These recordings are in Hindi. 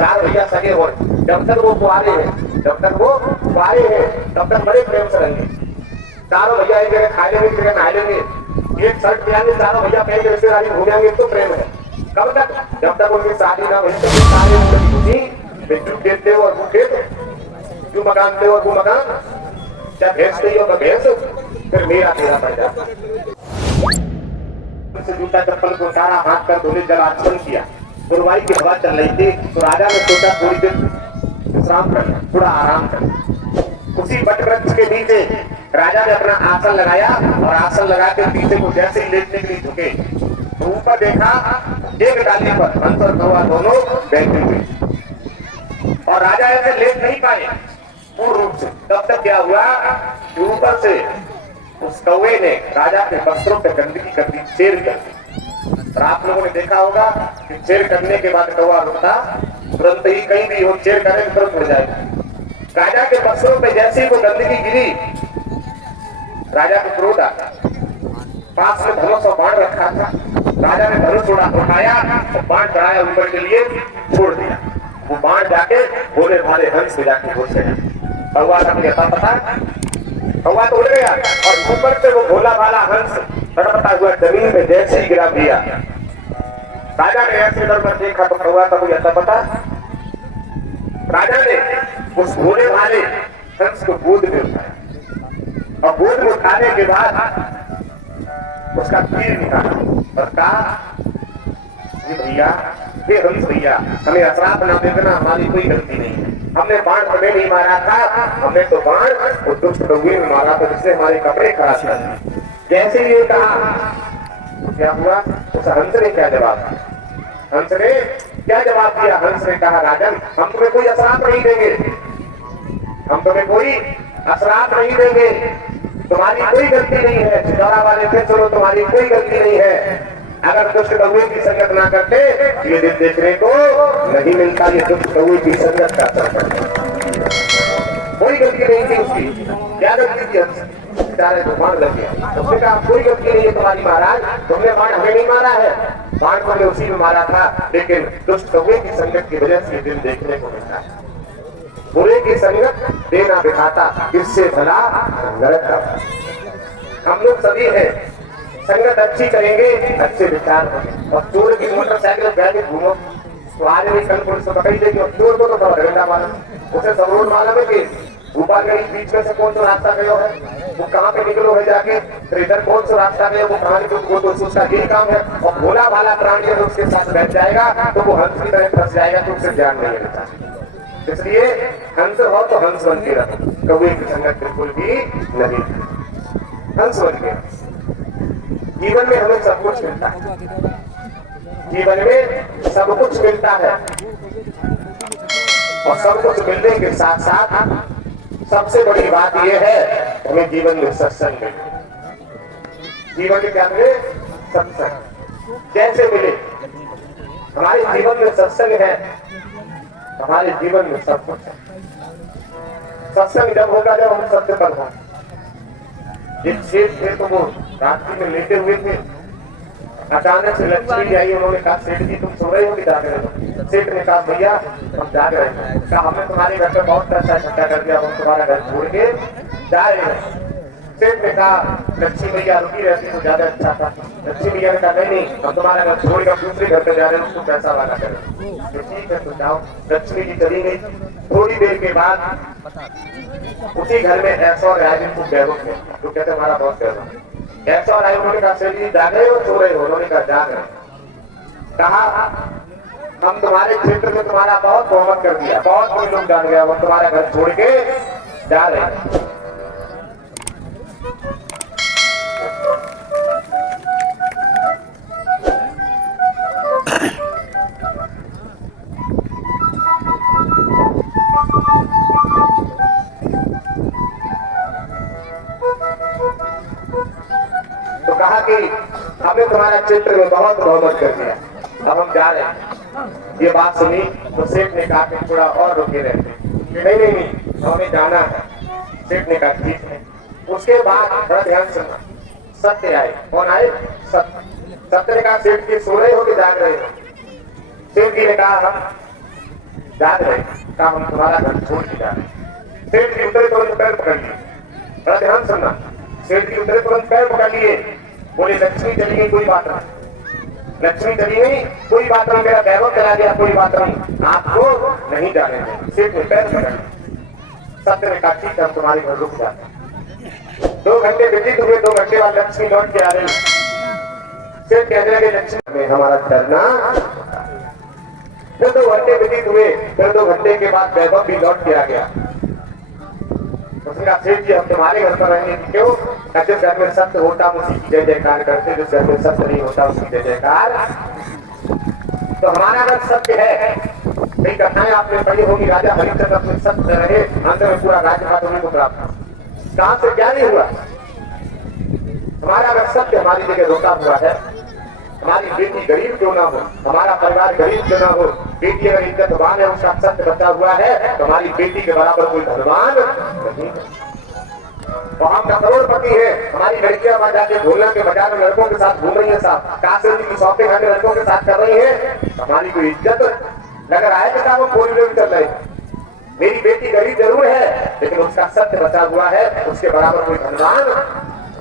चार भैया सगे हो, जब तक वो कुआरे हैं, जब तक वो कुआरे हैं तब तक बड़े प्रेम से रहेंगे। चारों भैया एक जगह खा लेंगे, एक जगह नहा लेंगे, एक शर्ट पहनेंगे, चारों भैया पहन के रिश्तेदारी घूमेंगे, तो प्रेम है। कब तक? जब तक उनकी शादी ना हुई। सारे खुशी विद्युत देते हो और वो खेत, क्यों मकान दे और वो मकान, क्या भैंस नहीं हो तो भैंस, फिर मेरा तेरा पड़ जाता। जूता चप्पल को सारा हाथ कर धोने जलार्पण किया। गुरुवाई की हवा चल रही थी तो राजा ने सोचा थोड़ी देर विश्राम कर, थोड़ा आराम कर। उसी वट वृक्ष के नीचे राजा ने अपना आसन लगाया और आसन लगा के पीछे को जैसे ही लेटने के लिए झुके तो ऊपर देखा एक डाली पर हंस और कौवा दोनों बैठे हुए और राजा ऐसे लेट नहीं पाए पूर्ण रूप से। तब तक क्या हुआ कि ऊपर से उस कौवे ने राजा के वस्त्रों पर गंदगी कर दी, चेर कर दी। और आप लोगों ने देखा होगा कि चेर करने के बाद कौवा रुकता तुरंत ही, कहीं भी हो चेर करे तो तुरंत हो जाएगा। राजा के वस्त्रों पे जैसे ही वो गंदगी गिरी, राजा को क्रोध आता। पास में धनुष और बाण रखा था, राजा ने धनुष उठाया और बाण चढ़ाया ऊपर के लिए, छोड़ दिया। वो बाण जाके भोले भाले हंस में जाके घुस गया। कौवा का मुझे पता, कौवा तो उड़ गया और ऊपर से वो भोला भाला हंस तड़पता हुआ जमीन में जैसे ही गिरा दिया। राजा ने ऐसे डर पर देखा तो कौवा का मुझे पता, राजा ने उस भोले भाले हंस को गोद में उठाया और गोद में उठाने के बाद उसका तीर निकाला और कहा, भैया, हे हंस भैया, हमें असराप ना देना, हमारी कोई गलती नहीं है। हमने बाण तुम्हें नहीं मारा था, हमने तो बाण वो दुष्ट कौवे में मारा था जिससे हमारे कपड़े खराब कर दिए। जैसे ये कहा क्या हुआ, उस हंस ने क्या जवाब दिया? हंस ने क्या जवाब दिया? हंस ने कहा, राजन, हम तुम्हें कोई असराप नहीं देंगे, हम तुम्हें कोई असराप नहीं देंगे, तुम्हारी कोई गलती नहीं है। चितौरा वाले थे, चलो तुम्हारी कोई गलती नहीं है। अगर दुष्ट कौवे की संगत ना करते ये दिन देखने को नहीं मिलता। ये दुष्ट कौवे की संगत का कोई गलती नहीं थी उसकी, क्या गलती थी? बेचारे को बाण लग गया। उसने कहा, कोई गलती नहीं है तुम्हारी महाराज, तुमने बाण हमें नहीं मारा है, बाण को उसी में मारा था, लेकिन दुष्ट कौवे की संगत की वजह से ये दिन देखने को मिलता है। बुरे की संगत देना दिखाता, इससे भला नरक का। हम लोग सभी हैं, संगत अच्छी करेंगे, अच्छे विचार होंगे। और चोर की मोटरसाइकिल बैठ घूमो तो आज भी कल पुलिस को पकड़ लेगी। और चोर को तो डंडा मालूम, उसे सब रोड मालूम है कि ऊपर के बीच में से कौन सा रास्ता गयो है, वो कहाँ पे निकलो है जाके, तो इधर कौन सा रास्ता गया, वो कहाँ निकलो, तो उसका यही काम है। और भोला भाला प्राणी अगर उसके साथ बैठ जाएगा तो वो हंस की तरह फंस जाएगा, तो उसे ध्यान नहीं मिलता। इसलिए हंस हो तो हंस बन के रहो, कौवे की संगत बिल्कुल भी नहीं। हंस बन के जीवन में हमें सब कुछ मिलता है, जीवन में सब कुछ मिलता है और सब कुछ मिलने के साथ साथ सबसे बड़ी बात यह है हमें जीवन में सत्संग मिले। जीवन में क्या मिले? सत्संग। जैसे मिले हमारे जीवन में सत्संग है, हमारे जीवन में सब कुछ है। सत्संग जब होगा जब हम सत्य पर हों। जिस सेठ थे तो वो रात्रि में लेटे हुए थे, अचानक से लक्ष्मी जी आई। उन्होंने कहा, सेठ जी तुम सो रहे हो कि जाग रहे हो? सेठ ने कहा, भैया हम जाग रहे हैं। कहा, हमने तुम्हारे घर पे बहुत पैसा इकट्ठा कर दिया, हम तुम्हारा घर छोड़ के जा रहे हैं। सेठ ने कहा, लक्ष्मी भैया रुकी रहती तो ज्यादा अच्छा था। लक्ष्मी भैया ने कहा, नहीं, हम तुम्हारा घर छोड़कर दूसरे घर पे जा रहे हैं, उसको पैसा वाला करें। तो ठीक है, तो जाओ। लक्ष्मी जी चली गई। थोड़ी देर के बाद उसी घर में ऐसा और राय को बैरों थे, तो कहते हमारा बहुत बैरों। ऐसा और राय, उन्होंने कहा, सेठ जी जाग रहे हो सो रहे हो? उन्होंने कहा, जाग रहे। कहा, हम तुम्हारे क्षेत्र में तुम्हारा बहुत बहुमत कर दिया, बहुत कोई लोग जान गया, वो तुम्हारा घर छोड़ के जा रहे हैं। तो कहा कि हमने तुम्हारा क्षेत्र में बहुत बहुमत कर दिया, अब हम जा रहे हैं। ये बात सुनी तो सेठ ने कहा कि थोड़ा और रुके रहते। नहीं, हमें जाना है। सेठ ने कहा, ठीक है। उसके बाद बड़ा ध्यान सुनना, सत्य आए। कौन आए? सत्य। सत्य ने कहा, सेठ जी सो रहे हो कि जाग रहे हो? सेठ जी ने कहा, याद रहे का हम तुम्हारा घर छोड़ के जा रहे हैं। सेठ जी उतरे तुरंत पैर पकड़ लिए, बड़ा ध्यान सुनना। सेठ जी उतरे तुरंत पैर पकड़ लिए, बोले लक्ष्मी चली गई कोई बात नहीं, लक्ष्मी चली गई कोई बात नहीं, मेरा वैभव चला गया कोई बात नहीं, आपको नहीं जाने देंगे। सेठ ने पैर पकड़ लिए। सत्य ने कहा ठीक है हम तुम्हारे घर रुक जाते हैं। 2 घंटे व्यतीत हुए, 2 घंटे बाद लक्ष्मी लौट के आ रही। सेठ कहने लगे लक्ष्मी में हमारा डरना। फिर 2 घंटे व्यतीत हुए, फिर 2 घंटे के बाद वैभव भी लौट के आ गया। उसने कहा सेठ जी हम तुम्हारे घर पर रहेंगे क्यों? जिस घर में सत्य होता उसी की जय जयकार करते, जिस घर में सत्य नहीं होता उसकी जय जयकार। तो हमारा घर सत्य है। कई कथाएं आपने पढ़ी होगी, राजा हरिश्चंद्र अपने सत्य रहे, अंत में पूरा राज्यपाट उन्हीं को प्राप्त। कहां से क्या नहीं हुआ? हमारा अगर सत्य हमारी जगह रुका हुआ है, हमारी बेटी गरीब क्यों ना हो, हमारा परिवार गरीब क्यों ना हो, बेटी अगर इज्जतवान है उसका सत्य बचा हुआ है तो हमारी बेटी के बराबर कोई धनवान नहीं है। तो हम करोड़पति है, हमारी लड़कियां वहां जाके ढोलना के बाजार में लड़कों के साथ घूम रही है, साहब काशी की शॉपिंग आके लड़कों के साथ कर रही है, हमारी कोई इज्जत नगर आए तो वो 4 व्हीलर चल रहे। मेरी बेटी गरीब जरूर है लेकिन उसका सत्य बचा हुआ है, उसके बराबर कोई धनवान,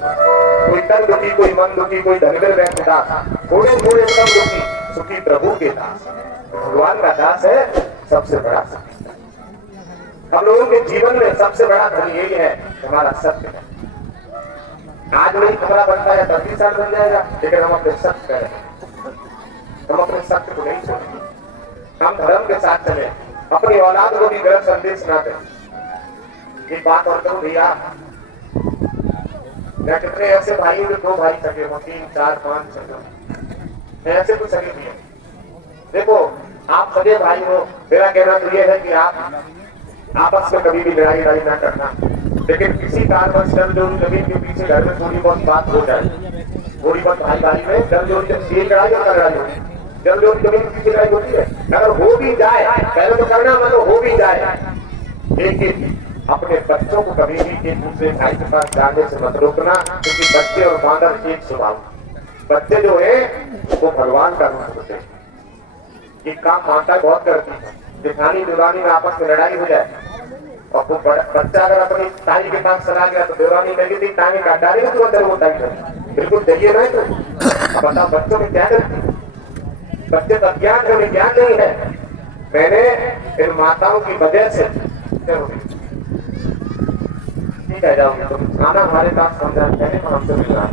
कोई तन दुखी, कोई मन दुखी, कोई धनगर व्यक्ति दास, थोड़े थोड़े सब दुखी, सुखी प्रभु के दास। भगवान का दास है सबसे बड़ा सुखी। हम लोगों के जीवन में सबसे बड़ा धन यही है हमारा सत्य है। आज नहीं खतरा बनता है 10 साल बन जाएगा, लेकिन हम अपने सत्य करें, हम अपने सत्य को नहीं छोड़ेंगे, हम धर्म के साथ चले, अपनी औलाद को भी गलत संदेश ना दें। एक बात और करूं भैया, मैं कितने ऐसे भाई जो 2 भाई सके हो, 3, 4, 5 सके, ऐसे कुछ सके भी है। देखो आप सगे भाई हो, मेरा कहना तो ये है कि आप आपस में कभी भी लड़ाई ना करना, लेकिन किसी कारणवश जमजोरी जमीन के पीछे घर में थोड़ी बहुत बात हो जाए, थोड़ी बहुत भाई में जमजोरी लड़ाई और लड़ाई होती, जमजोरी जमीन के पीछे लड़ाई होती है। अगर हो भी जाए, पहले तो करना मतलब हो भी जाए, लेकिन अपने बच्चों को कभी भी एक दूसरे भाई के पास जाने से मत रोकना, क्योंकि बच्चे और बांदर एक स्वभाव। बच्चे जो है वो भगवान का रूप होते हैं। ये काम माता बहुत करती है, जेठानी दुरानी में आपस में लड़ाई हो जाए और वो बच्चा अगर अपनी ताई के पास चला गया तो देवरानी लगी थी ताई काट डालेगा तो अंदर वो ताई बिल्कुल चाहिए नहीं। तो बताओ बच्चों में क्या करती, बच्चे तो अज्ञान है, उन्हें ज्ञान नहीं है। मैंने इन माताओं की वजह से ठीक है जाओगे तुम आना हमारे पास समझाते हैं और हमसे मिलना।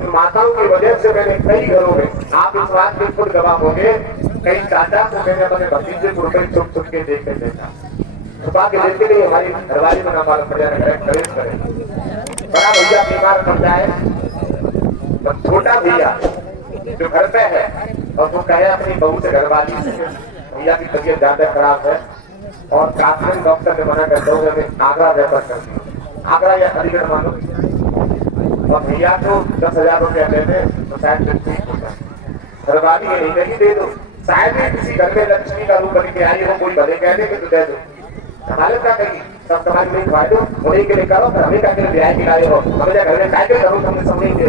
इन माताओं की वजह से मैंने कई घरों में, आप इस बात में खुद गवाह होंगे, कई चाचा को मैंने अपने भतीजे को रुपए चुप चुप के देख के देखा, छुपा के देखते नहीं हमारी घरवाली में नामाल पड़ जाए करें। बड़ा भैया बीमार पड़ जाए तो छोटा भैया जो घर पे है और वो कहे अपनी बहू से घरवाली से भैया की तबीयत ज्यादा खराब है और काफी डॉक्टर ने मना करता हूँ मैं आगरा रेफर करती हूँ, आगरा या अलीगढ़ मानो, और भैया को 10,000 रुपया देते तो शायद ठीक हो जाए। घरवाली ये नहीं कही दे दो, शायद ही किसी घर में लक्ष्मी का रूप बन के आई हो, कोई भले कहने के तो दे दो, हमारे क्या कही सब तुम्हारे नहीं खवाए दो, उन्हीं के लिए करो, फिर हमें क्या के लिए ब्याह खिलाए हो, हमें घर में काय करो तुमने सब नहीं दे।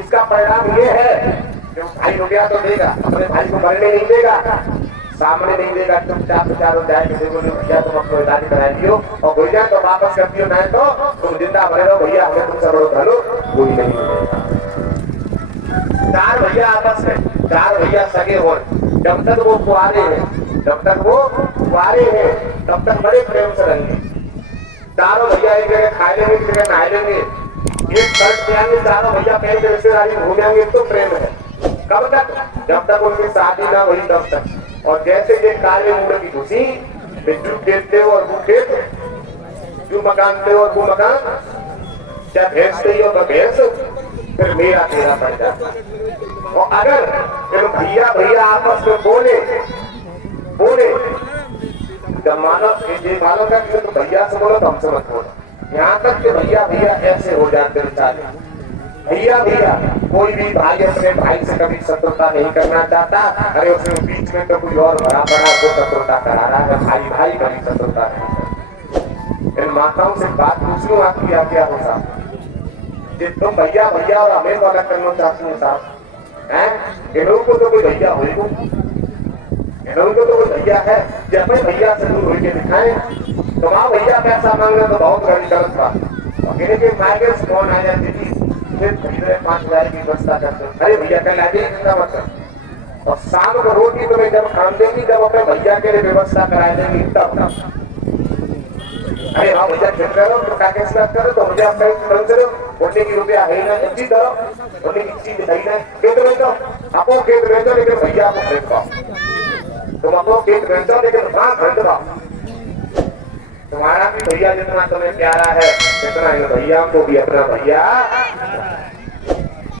इसका परिणाम ये है कि भाई रुपया तो देगा, अपने भाई को मरने नहीं देगा, सामने नहीं देगा, चुपचाप विचार हो जाए कि देखो भैया तुम अपने इलाज करा दियो और भैया तो वापस कर दियो, नहीं तो तुम जिंदा बने रहो भैया, हमें तुमसे बड़ो धनो कोई नहीं मिलेगा। 4 भैया आपस में, 4 भैया सगे हो, जब तक वो कुआरे हैं, जब तक वो कुआरे हैं तब तक बड़े प्रेम से रहेंगे। 4 भैया एक जगह खाए लेंगे, एक जगह नहाए लेंगे, एक शर्ट पहनेंगे, 4 भैया पहन के रिश्तेदारी घूमेंगे, तो प्रेम है। कब तक? जब तक उनकी शादी ना हुई तब तक। और जैसे ये काले मुंडे की खुशी बिजू खेलते हो और वो खेत, जो मकान दे और वो मकान, क्या भेजते हो तो भेज, फिर मेरा तेरा पड़ जाता। और अगर भैया भैया आपस में बोले जब मानो ये मानो का तो भैया से बोलो तो हमसे मत बोलो, यहाँ तक कि भैया भैया ऐसे हो जाते बेचारे। भैया कोई भी भाई अपने भाई से कभी शत्रुता नहीं करना चाहता, अरे उसमें बीच में तो कोई और बड़ा को शत्रुता करा रहा है, भाई भाई कभी शत्रुता नहीं करता। इन माताओं से बात पूछ लूं आपकी क्या हो साहब, तुम भैया और हमें तो अलग करना चाहती हो साहब हैं, इन लोगों को तो कोई भैया हो उनको तो कोई भैया है जब भाई भैया से दूर होके दिखाए तो वहां भैया पैसा मांगना तो बहुत बड़ी गलत बात। अकेले के माइग्रेंट्स कौन आ जाते थी फिर खरीदे 5,000 की व्यवस्था करते अरे भैया कल आगे जिंदा मतलब और शाम को रोटी तुम्हें जब खान देंगी जब अपने भैया के लिए व्यवस्था करा देंगी तब अरे हाँ भैया खेल रहे हो तो क्या कैसे करो तो मुझे आप कहीं करो बोलने की रुपया है ना इसी करो बोलने की चीज है ना खेत रहे दो आपको खेत रहे दो लेकिन भैया को खेत पाओ तुम आपको खेत रहे दो लेकिन वहां खरीद पाओ तुम्हारा भी भैया जितना तुम्हें प्यारा है इतना भैया को भी अपना भैया